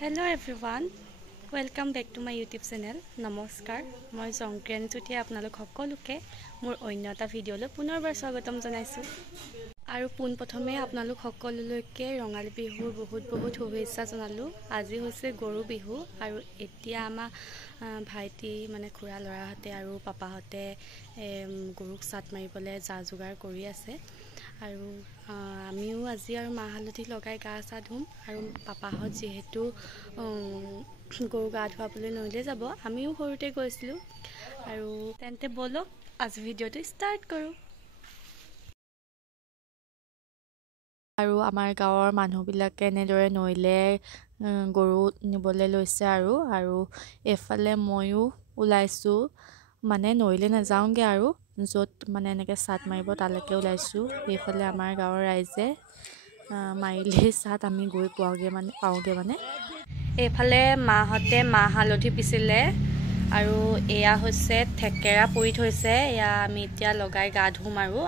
Hello everyone, welcome back to my YouTube channel. Namaskar, মই জংক্ৰিয়ানী চুটিয়া আপোনালোক সকলোকে মোৰ অন্য এটা ভিডিঅ'লৈ পুনৰবাৰ স্বাগতম জনাইছো। আৰু পোনপ্ৰথমে আপোনালোক সকলোলৈকে ৰঙালী বিহুৰ বহুত শুভেচ্ছা জনালো। আজি হৈছে গৰু বিহু আৰু এতিয়া আমাৰ ভাইটি মানে খুৰা লৰাহতে আৰু পাপাহতে গৰুক সাত মাৰিবলৈ যা যোগাৰ কৰি আছে। আৰু আমিও আজি আৰু মাহ হালধি লগাই গা চা ধুম আৰু পাপাহত যেহেতু গৰু গা ধুৱাবলৈ নৈলে যাব, আমিও সৰুতে গৈছিলোঁ। আৰু তেন্তে বলক আজি ভিডিঅ'টো ষ্টাৰ্ট কৰোঁ। আৰু আমাৰ গাঁৱৰ মানুহবিলাকে এনেদৰে নৈলে গৰু নিবলৈ লৈছে আৰু এফালে ময়ো ওলাইছোঁ, মানে নৈলে নাযাওঁগৈ আৰু য'ত মানে এনেকৈ চাট মাৰিব তালৈকে ওলাইছোঁ। এইফালে আমাৰ গাঁৱৰ ৰাইজে মাৰিলেই চাট আমি গৈ পাওঁগৈ মানে। এইফালে মাহঁতে মাহ হালধি পিছিলে আৰু এয়া হৈছে থেকেৰা পুৰি থৈছে। এয়া আমি এতিয়া লগাই গা ধুম আৰু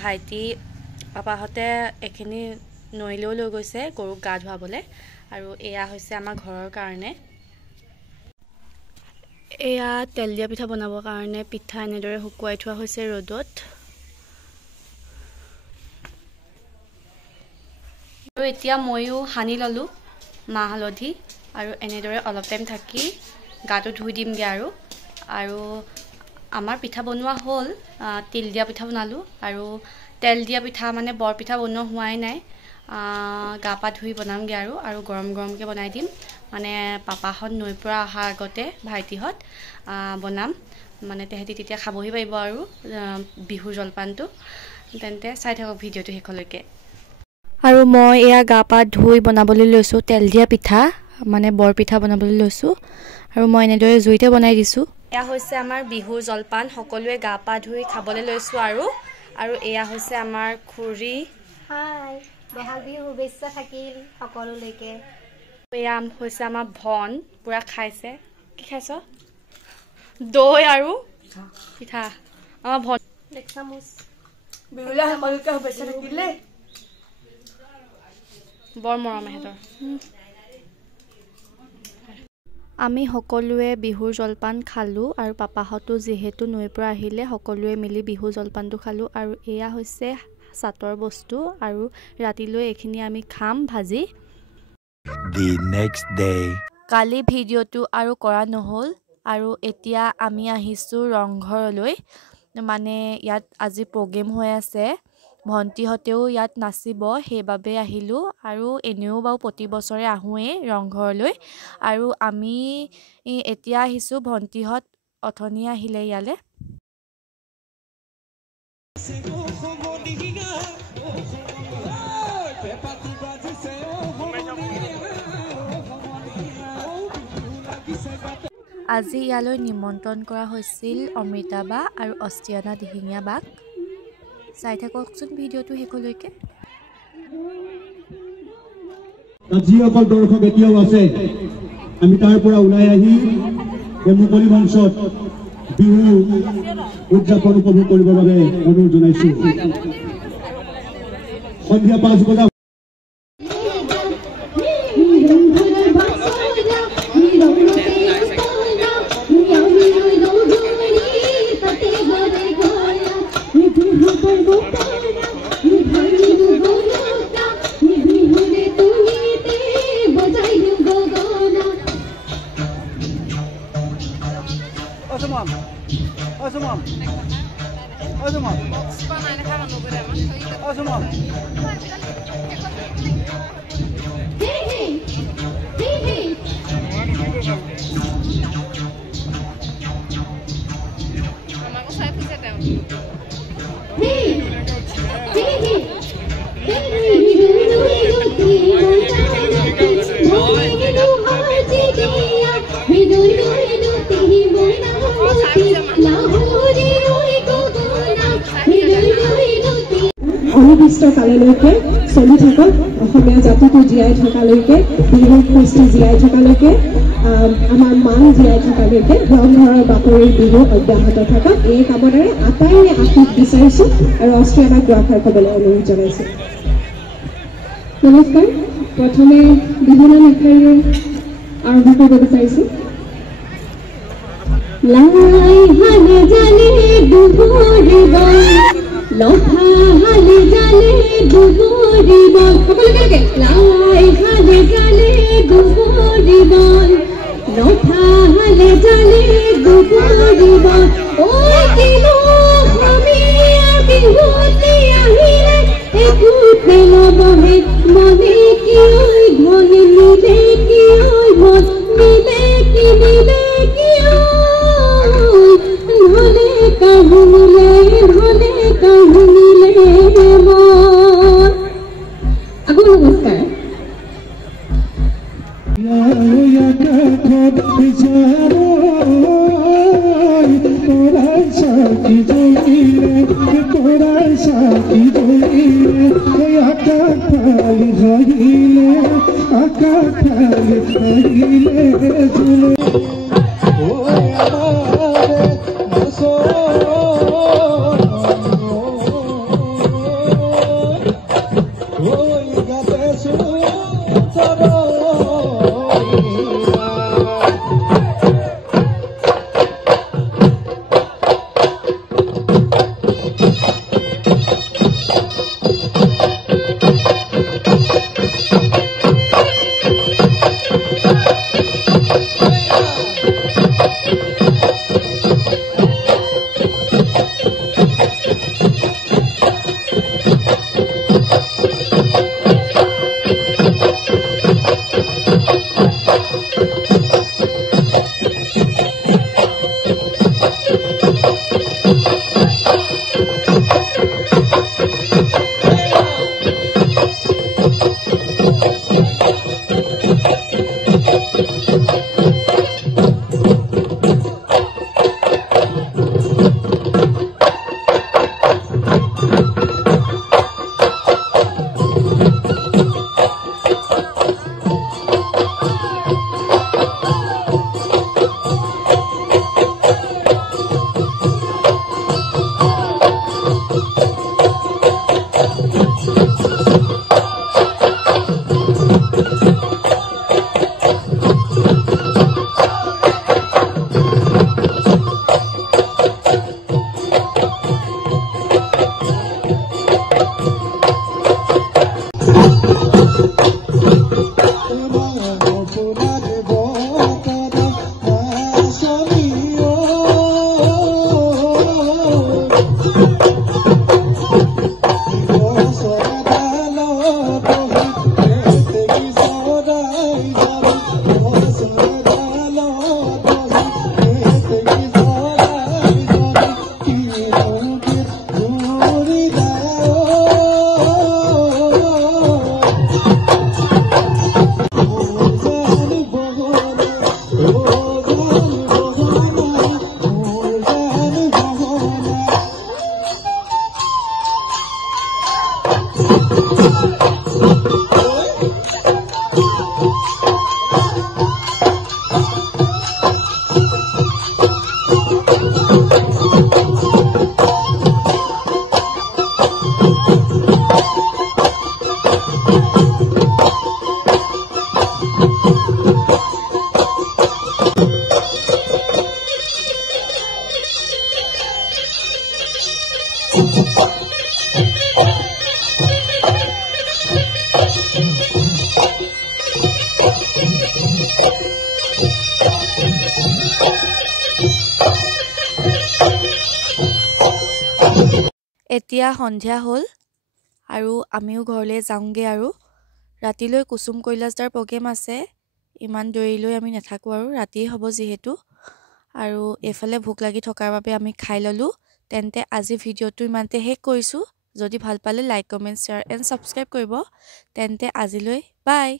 ভাইটি পাপাহঁতে এইখিনি নৈলৈও লৈ গৈছে গৰুক গা ধুৱাবলৈ। আৰু এয়া হৈছে আমাৰ ঘৰৰ কাৰণে। এয়া তেল দিয়া পিঠা বনাবৰ কাৰণে পিঠা এনেদৰে শুকুৱাই থোৱা হৈছে ৰ'দত। আৰু এতিয়া ময়ো সানি ল'লোঁ মাহ হালধি আৰু এনেদৰে অলপ টাইম থাকি গাটো ধুই দিমগৈ আৰু আমাৰ পিঠা বনোৱা হ'ল। তিল দিয়া পিঠা বনালোঁ আৰু তেল দিয়া পিঠা মানে বৰ পিঠা বনোৱা হোৱাই নাই। গা পা ধুই বনামগৈ আৰু গৰমকৈ বনাই দিম। মানে পাপাহঁত নৈৰ পৰা অহাৰ আগতে ভাইটিহঁত বনাম, মানে তেহেঁতি তেতিয়া খাবহি পাৰিব আৰু বিহুৰ জলপানটো। তেন্তে চাই থাকক ভিডিঅ'টো শেষলৈকে। আৰু মই এয়া গা পা ধুই বনাবলৈ লৈছোঁ তেল দিয়া পিঠা, মানে বৰ পিঠা বনাবলৈ লৈছোঁ আৰু মই এনেদৰে জুইতে বনাই দিছোঁ। এয়া হৈছে আমাৰ বিহুৰ জলপান, সকলোৱে গা পা ধুই খাবলৈ লৈছোঁ আৰু এয়া হৈছে আমাৰ খুৰী। হাই, বহাগ বিহুৰ শুভেচ্ছা থাকিল সকলোলৈকে। এয়া হৈছে আমাৰ ভন, পুৰা খাইছে। কি খাইছ? দৈ আৰু পিঠা। আমাৰ ভন বিহুলৈ সকলোকে শুভেচ্ছা থাকিল দেই। বৰ মৰম এহেঁতৰ। আমি সকলোৱে বিহুৰ জলপান খালোঁ আৰু পাপাহঁতো যিহেতু নৈৰ পৰা আহিলে সকলোৱে মিলি বিহু জলপানটো খালোঁ। আৰু এয়া হৈছে চাটৰ বস্তু আৰু ৰাতিলৈ এইখিনি আমি খাম ভাজি। কালি ভিডিঅ'টো আৰু কৰা নহ'ল আৰু এতিয়া আমি আহিছোঁ ৰংঘৰলৈ। মানে ইয়াত আজি প্ৰগ্ৰেম হৈ আছে, ভণ্টিহঁতেও ইয়াত নাচিব, সেইবাবে আহিলোঁ। আৰু এনেও বাৰু প্ৰতি বছৰে আহোঁৱেই ৰংঘৰলৈ। আৰু আমি এতিয়া আহিছোঁ, ভণ্টিহঁত অথনি আহিলে ইয়ালৈ। আজি ইয়ালৈ নিমন্ত্ৰণ কৰা হৈছিল অমৃতা বা আৰু অষ্ট্ৰিয়ানা দিহিঙীয়া বাক। চাই থাককচোন ভিডিঅ'টো শেষলৈকে। যিসকল দৰ্শক এতিয়াও আছে, আমি তাৰ পৰা ওলাই আহি এই মুকলি মঞ্চত বিহু উদযাপন উপভোগ কৰিবৰ বাবে অনুৰোধ জনাইছোঁ। সন্ধিয়া 5 বজা অনিৰ্দিষ্ট কাললৈকে চলি থাকক, অসমীয়া জাতিটো জীয়াই থকালৈকে, বিহুৰ কৃষ্টি জীয়াই থকালৈকে, আমাৰ মান জীয়াই থকালৈকে ৰংঘৰৰ বাকৰিৰ বিহু অব্যাহত থাকক, এই কামনাৰে আটাইৰে আশীষ বিচাৰিছোঁ আৰু অষ্ট্ৰিয়ানাক দুআষাৰ ক'বলৈ অনুৰোধ জনাইছোঁ। নমস্কাৰ। প্ৰথমে বিহুনাম এষাৰিৰে আৰম্ভ কৰিব বিচাৰিছোঁ। লাই হালে জালে দুবৰিব লফা হালে জালে দুবৰিব সকলোকে লাই হালে জালে দুবৰিব লফা হালে জালে দুবৰিব ঐ কিনো আমি বিহুতি আহিলে একোতে নবহে মনে কি ঐ ধন মিলে কি ঐ মন মিলে কি ধনে কাহুনিলে মন। আকৌ নমস্কাৰ। এতিয়া সন্ধিয়া হ'ল আৰু আমিও ঘৰলৈ যাওঁগৈ আৰু ৰাতিলৈ কুসুম কৈলাশদাৰ প্ৰগ্ৰেম আছে। ইমান দেৰিলৈ আমি নাথাকোঁ আৰু ৰাতিয়ে হ'ব যিহেতু, আৰু এইফালে ভোক লাগি থকাৰ বাবে আমি খাই ল'লোঁ। তেন্তে আজি ভিডিঅ'টো ইমানতে শেষ কৰিছোঁ। যদি ভাল পালে like comment share and subscribe কৰিব। তেন্তে আজিলৈ বাই।